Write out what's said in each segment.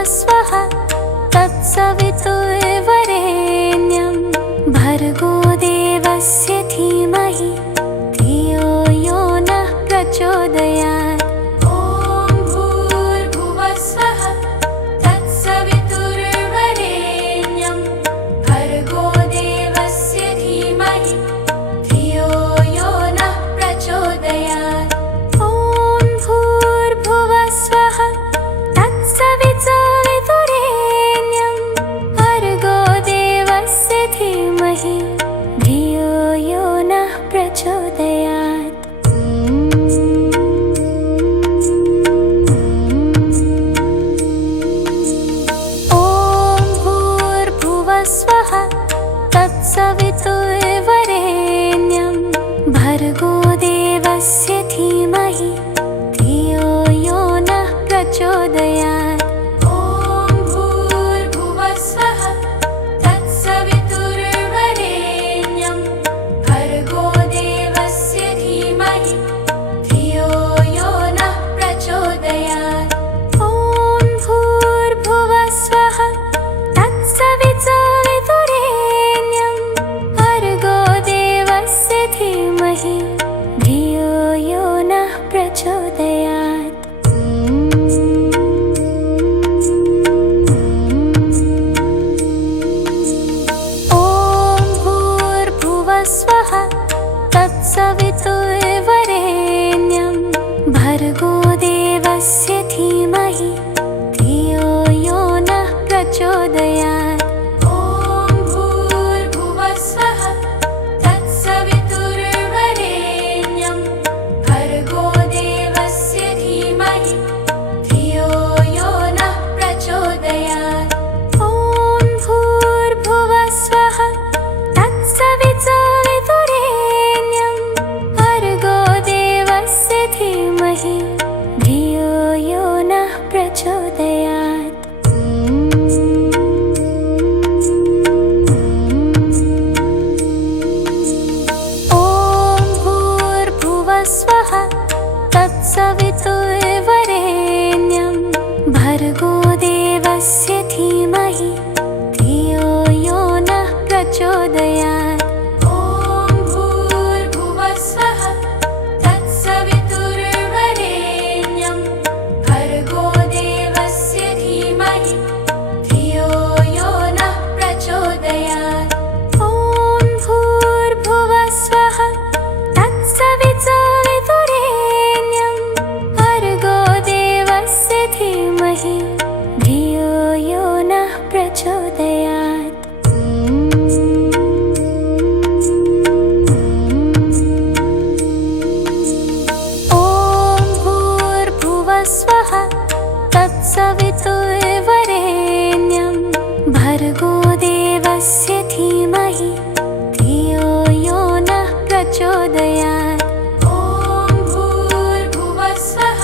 भूर्भुवस्वः तत्सवितुर्वरेण्यं भर्गो देवस्य धीमहि धियो यो नः प्रचोदयात्। ॐ भूर्भुवस्वः तत्सवितुर्वरेण्यं भर्गो देवस्य धीमहि धियो यो नः प्रचोदयात्। ॐ भूर्भुवस्वः तत्सवितुर्वरेण्यं भर्गो देवस्य धीमहि धियो यो नः प्रचोदयात्। ॐ भूर्भुवस्वः तत्सवितुर्वरेण्यं भर्गो देवस्य धीमहि धियो यो नः प्रचोदयात्। ॐ भूर्भुवस्वः तत्सवितुर्वरेण्यं भर्गो देवस्य धीमहि धियो यो नः प्रचोदयात्। ॐ भूर्भुवस्वः तत्सवितुर्वरेण्यं भर्गो देवस्य धीमहि धियो यो नः प्रचोदयात्। ॐ भूर्भुवस्वः तत्सवितुर्वरेण्यं भर्गो देवस्य धीमहि धियो यो नः प्रचोदयात्। ॐ भूर्भुवस्वः तत्सवितुर्वरेण्यं भर्गो देवस्य धीमहि धियो यो नः प्रचोदयात्। ॐ भूर्भुवस्वः तत्सवितुर्वरेण्यं भर्गो देवस्य धीमहि धियो यो नः प्रचोदयात्। ॐ भूर्भुवस्वः तत्सवितुर्वरेण्यं भर्गो देवस्य धीमहि धियो यो नः प्रचोदयात्। ॐ भूर्भुवस्वः तत्सवितुर्वरेण्यं भर्गो देवस्य धीमहि धियो यो नः प्रचोदयात्। ॐ भूर्भुवस्वः तत्सवितुर्वरेण्यं भर्गो देवस्य धीमहि धियो यो नः प्रचोदयात्। ॐ भूर्भुवस्वः तत्सवितुर्वरेण्यं भर्गो देवस्य धीमहि धियो यो नः प्रचोदयात्। ॐ भूर्भुवस्वः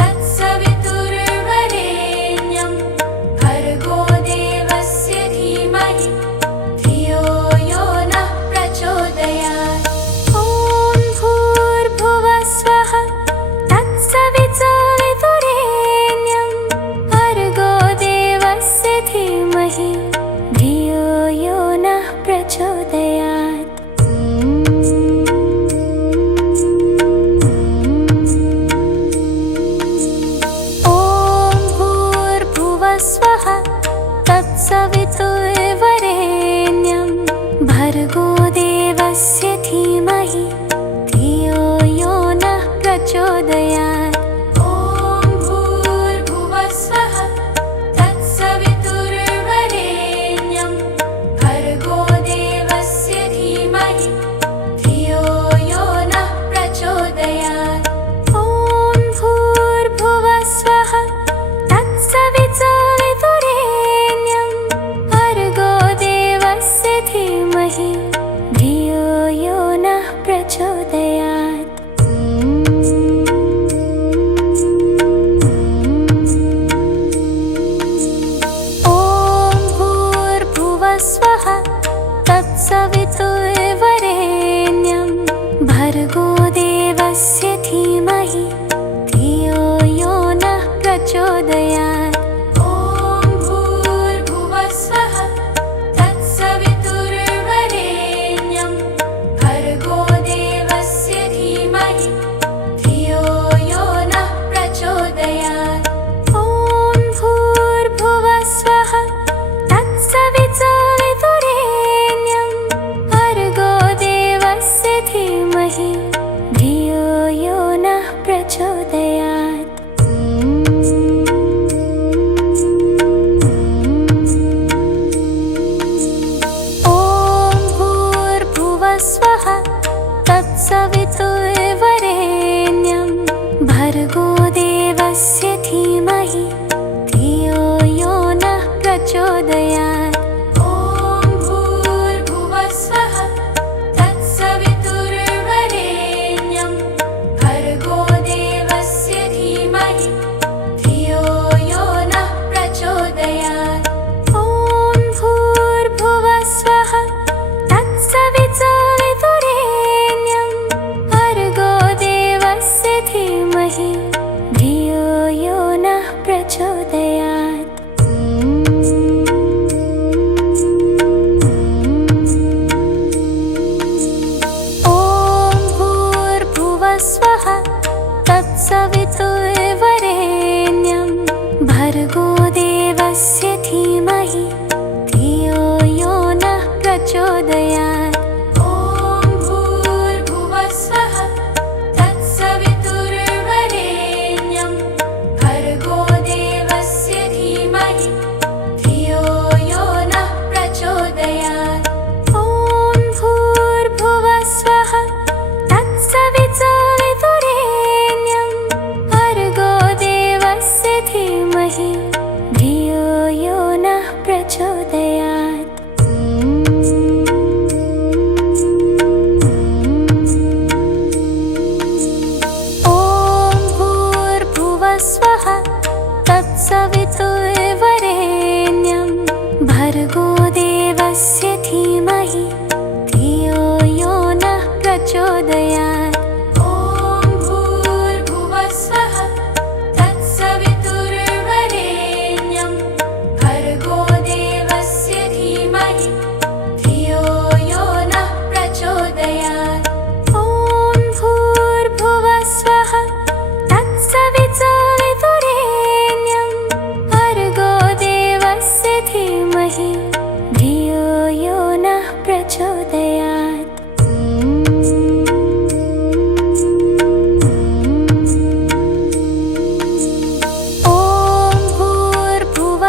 तत्सवितुर्वरेण्यं भर्गो देवस्य धीमहि धियो यो नः प्रचोदयात्। ॐ भूर्भुवस्वः तत्सवितुर्वरेण्यं भर्गो देवस्य धीमहि धियो यो नः प्रचोदयात्। ॐ भूर्भुवस्वः तत्सवितुर्वरेण्यं भर्गो देवस्य धीमहि धियो यो नः प्रचोदयात्। ॐ भूर्भुवस्वः तत्सवितुर्वरेण्यं भर्गो देवस्य धीमहि धियो यो नः प्रचोदयात्। ॐ भूर्भुवस्वः तत्सवितुर्वरेण्यं भर्गो देवस्य धीमहि धियो यो नः प्रचोदयात्। ॐ भूर्भुवस्वः तत्सवितुर्वरेण्यं भर्गो देवस्य धीमहि धियो यो नः प्रचोदयात्। ॐ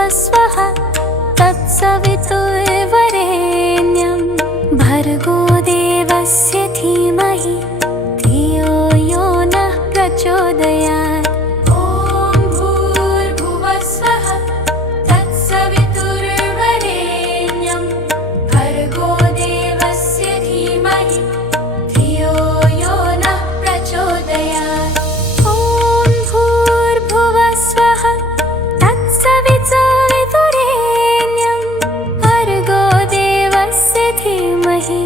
भूर्भुवस्वः तत्सवितुर्वरेण्यं भर्गो देवस्य धीमहि धियो यो नः प्रचोदयात्। ॐ भूर्भुवस्वः तत्सवितुर्वरेण्यं भर्गो देवस्य धीमहि धियो यो नः प्रचोदयात्। ॐ भूर्भुवस्वः तत्सवितुर्वरेण्यं भर्गो देवस्य धीमहि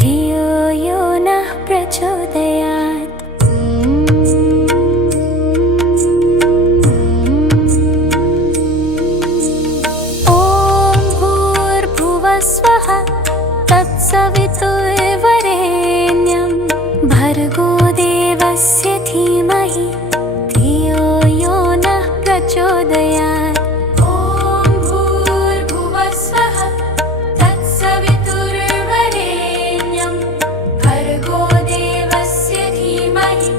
धियो यो नः प्रचोदयात्। ॐ भूर्भुवस्वः तत्सवितुर्वरेण्यं भर्गो देवस्य धीमहि धियो यो नः प्रचोदयात्। ॐ भूर्भुवस्वः तत्सवितुर्वरेण्यं भर्गो देवस्य धीमहि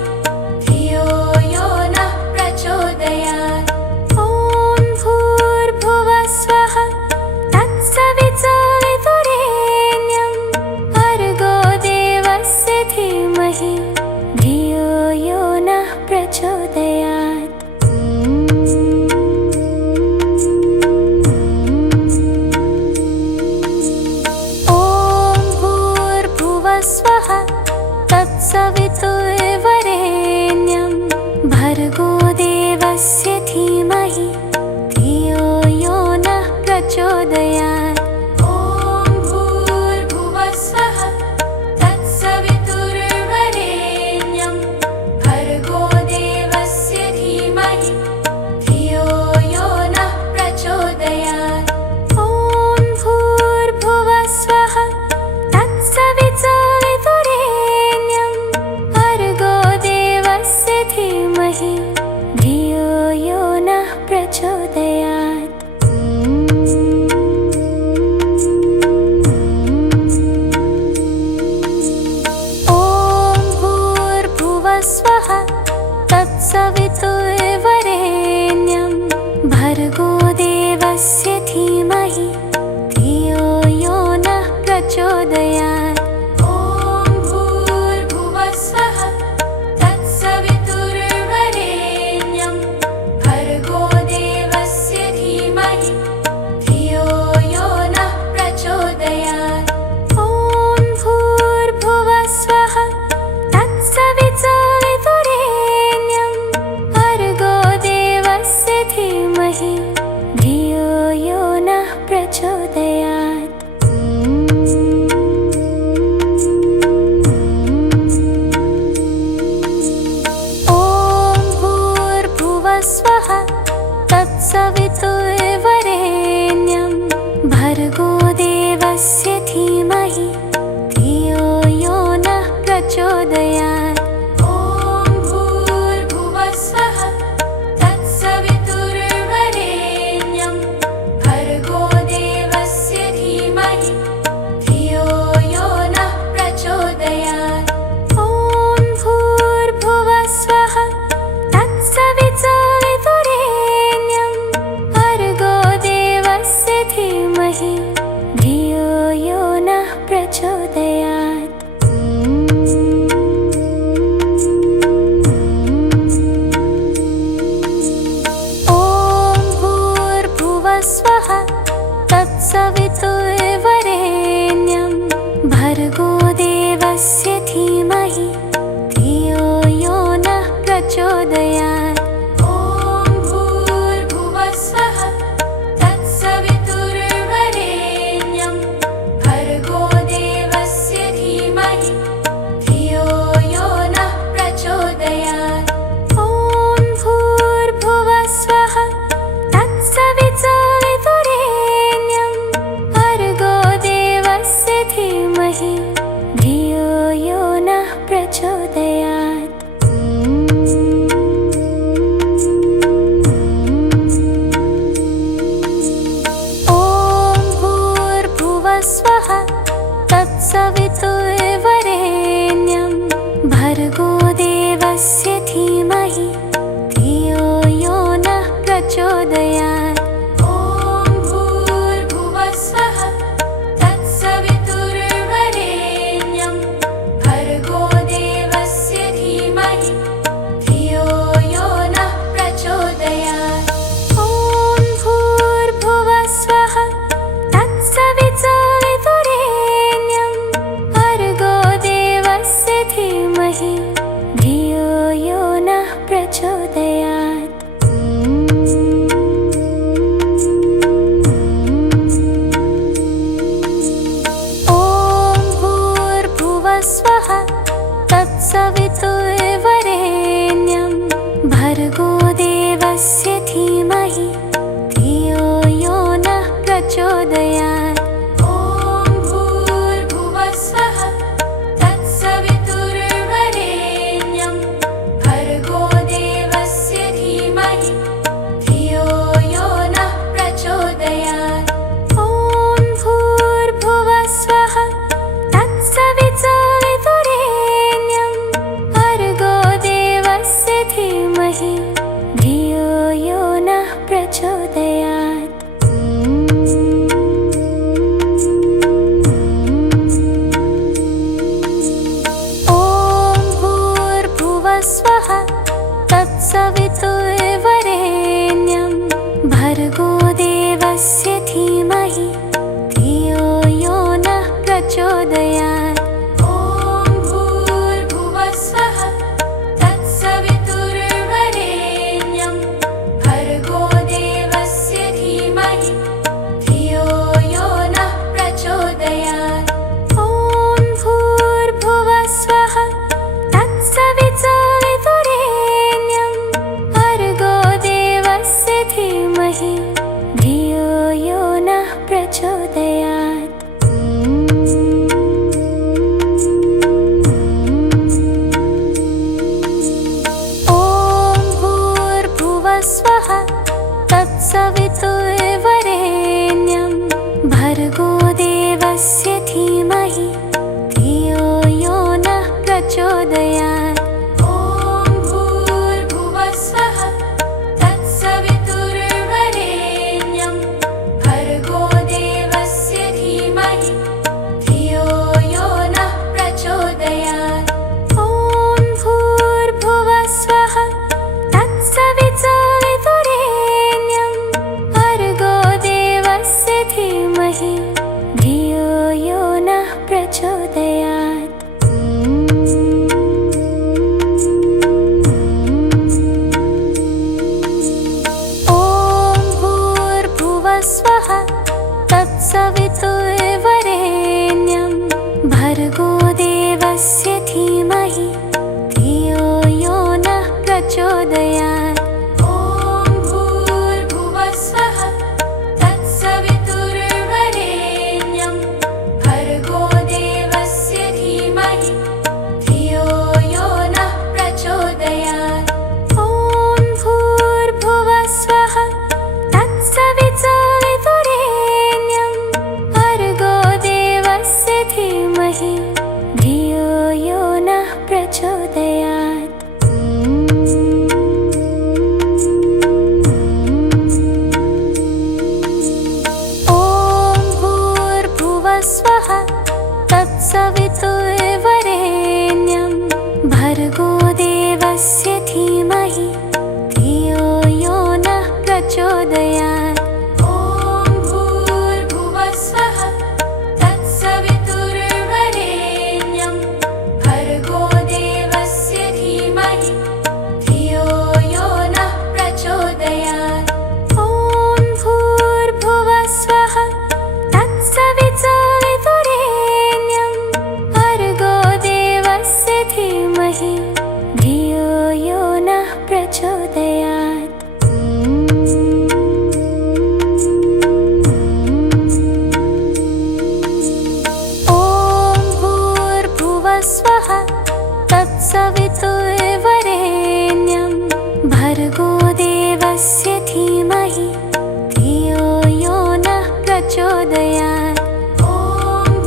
धियो यो नः प्रचोदयात्। ॐ भूर्भुवस्वः तत्सवितुर्वरेण्यं भर्गो देवस्य धीमहि धियो यो नः प्रचोदयात्। ॐ भूर्भुवस्वः तत्सवितुर्वरेण्यं भर्गो देवस्य धीमहि धियो यो नः प्रचोदयात्। ॐ भूर्भुवस्वः तत्सवितुर्वरेण्यं भर्गो देवस्य धीमहि धियो यो नः प्रचोदयात्। ॐ भूर्भुवस्वः तत्सवितुर्वरेण्यं भर्गो देवस्य धीमहि धियो यो नः प्रचोदयात्। ॐ भूर्भुवस्वः तत्सवितुर्वरेण्यं भर्गो देवस्य धीमहि धियो यो नः प्रचोदयात्। ॐ भूर्भुवस्वः तत्सवितुर्वरेण्यं भर्गो देवस्य धीमहि धियो यो नः प्रचोदयात्। ॐ भूर्भुवस्वः तत्सवितुर्वरेण्यं भर्गो देवस्य धीमहि धियो यो नः प्रचोदयात्। ॐ भूर्भुवस्वः तत्सवितुर्वरेण्यं भर्गो देवस्य धीमहि धियो यो नः प्रचोदयात्। ॐ भूर्भुवस्वः तत्सवितुर्वरेण्यं भर्गो देवस्य धीमहि धियो यो नः प्रचोदयात्। ॐ भूर्भुवस्वः तत्सवितुर्वरेण्यं भर्गो देवस्य धीमहि धियो यो नः प्रचोदयात्। ॐ भूर्भुवस्वः तत्सवितुर्वरेण्यं भर्गो देवस्य धीमहि धियो यो नः प्रचोदयात्। ॐ भूर्भुवस्वः तत्सवितुर्वरेण्यं भर्गो देवस्य धीमहि धियो यो नः प्रचोदयात्। ॐ भूर्भुवस्वः तत्सवितुर्वरेण्यं भर्गो देवस्य धीमहि धियो यो नः प्रचोदयात्। ॐ भूर्भुवस्वः तत्सवितुर्वरेण्यं भर्गो देवस्य धीमहि धियो यो नः प्रचोदयात्। ॐ भूर्भुवस्वः तत्सवितुर्वरेण्यं भर्गो देवस्य धीमहि धियो यो नः प्रचोदयात्। ॐ भूर्भुवस्वः तत्सवितुर्वरेण्यं भर्गो देवस्य धीमहि धियो यो नः प्रचोदयात्। ॐ भूर्भुवस्वः तत्सवितुर्वरेण्यं भर्गो देवस्य धीमहि धियो यो नः प्रचोदयात्। ॐ भूर्भुवस्वः तत्सवितुर्वरेण्यं भर्गो देवस्य धीमहि धियो यो नः प्रचोदयात्। ॐ भूर्भुवस्वः तत्सवितुर्वरेण्यं भर्गो देवस्य धीमहि धियो यो नः प्रचोदयात्। ॐ भूर्भुवस्वः तत्सवितुर्वरेण्यं भर्गो देवस्य धीमहि धियो यो नः प्रचोदयात्। ॐ भूर्भुवस्वः तत्सवितुर्वरेण्यं भर्गो देवस्य धीमहि धियो यो नः प्रचोदयात्। ॐ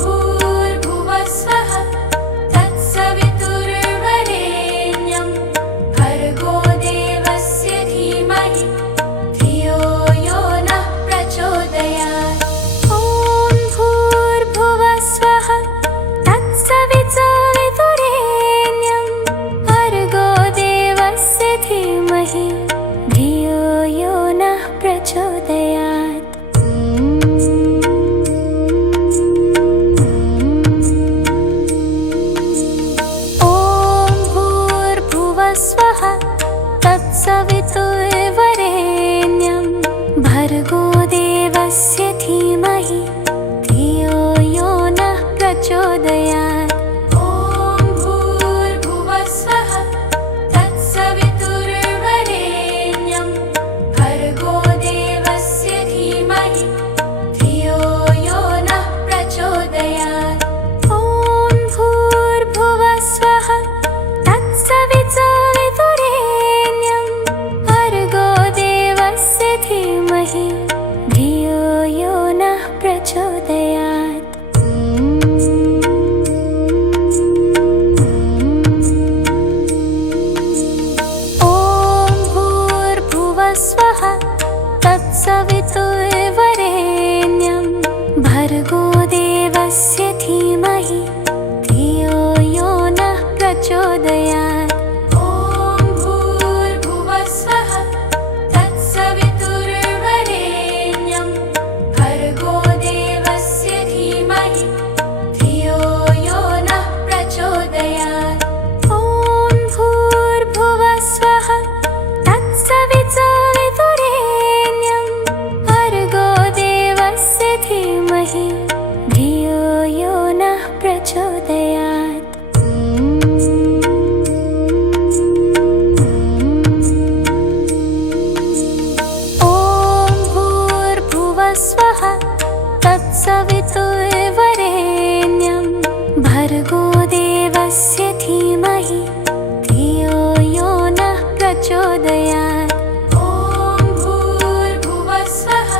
भूर्भुवस्वः तत्सवितुर्वरेण्यं भर्गो देवस्य धीमहि धियो यो नः प्रचोदयात्। ॐ भूर्भुवस्वः तत्सवितुर्वरेण्यं भर्गो देवस्य धीमहि धियो यो नः प्रचोदयात्। ॐ भूर्भुवस्वः तत्सवितुर्वरेण्यं भर्गो देवस्य धीमहि धियो यो नः प्रचोदयात्। ॐ भूर्भुवस्वः तत्सवितुर्वरेण्यं भर्गो देवस्य धीमहि धियो यो नः प्रचोदयात्। ॐ भूर्भुवस्वः तत्सवितुर्वरेण्यं भर्गो देवस्य धीमहि धियो यो नः प्रचोदयात्। ॐ भूर्भुवस्वः तत्सवितुर्वरेण्यं भर्गो देवस्य धीमहि धियो यो नः प्रचोदयात्। ॐ भूर्भुवस्वः तत्सवितुर्वरेण्यं भर्गो देवस्य धीमहि धियो यो नः प्रचोदयात्। ॐ भूर्भुवस्वः तत्सवितुर्वरेण्यं भर्गो देवस्य धीमहि धियो यो नः प्रचोदयात्। ॐ भूर्भुवस्वः तत्सवितुर्वरेण्यं भर्गो देवस्य धीमहि धियो यो नः प्रचोदयात्। ॐ भूर्भुवस्वः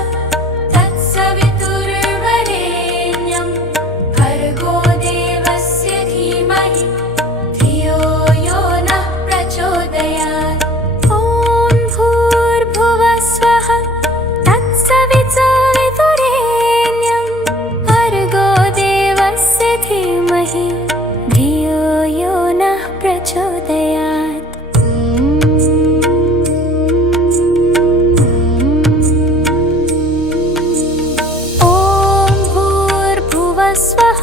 तत्सवितुर्वरेण्यं भर्गो देवस्य धीमहि धियो यो नः प्रचोदयात्। ॐ भूर्भुवस्वः तत्सवितुर्वरेण्यं भर्गो देवस्य धीमहि धियो यो नः प्रचोदयात्। ॐ भूर्भुवस्वः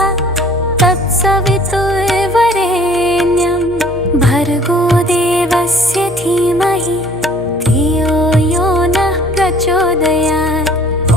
तत्सवितुर्वरेण्यं भर्गो देवस्य धीमहि धियो यो नः प्रचोदयात्। ॐ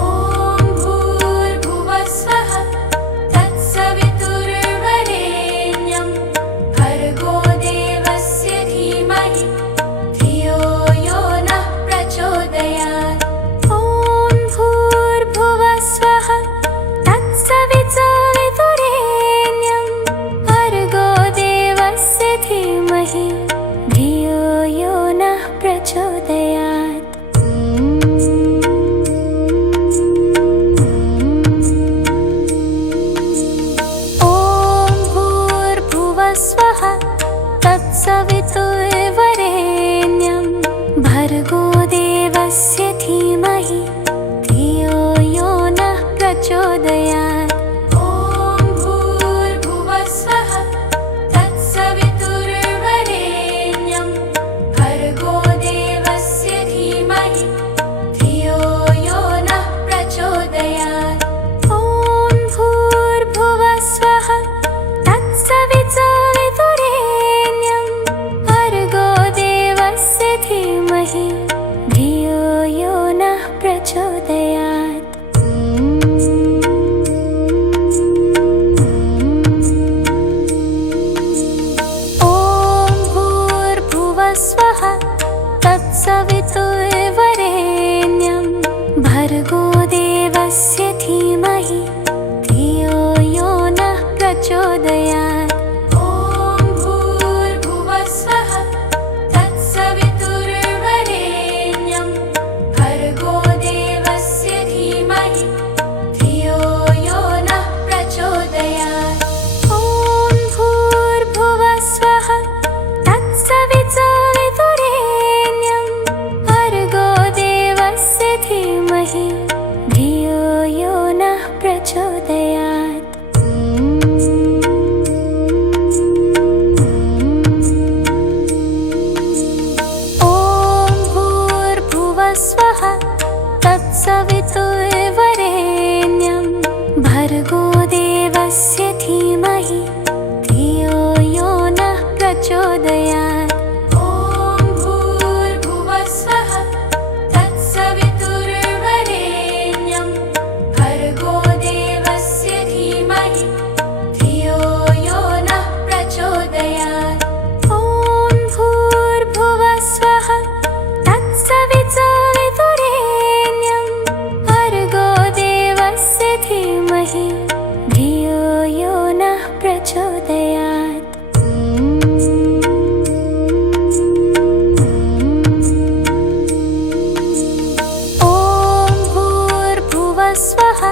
भूर्भुवस्वः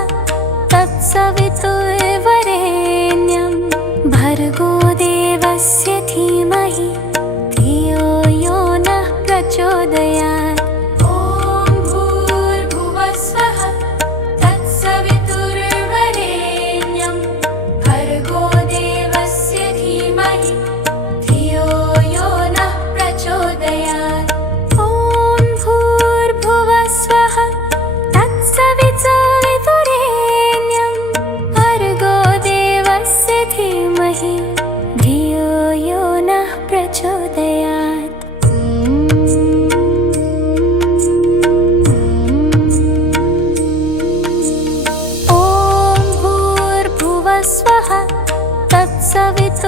तत्सवितुर्वरेण्यं भर्गो देवस्य धीमहि धियो यो नः प्रचोदयात्। ॐ भूर्भुवस्वः तत्सवितुर्वरेण्यं भर्गो देवस्य धीमहि धियो यो नः प्रचोदयात्। ॐ भूर्भुवस्वः तत्सवितुर्वरेण्यं भर्गो देवस्य धीमहि धियो यो नः प्रचोदयात्। ॐ भूर्भुवस्वः तत्सवितुर्वरेण्यं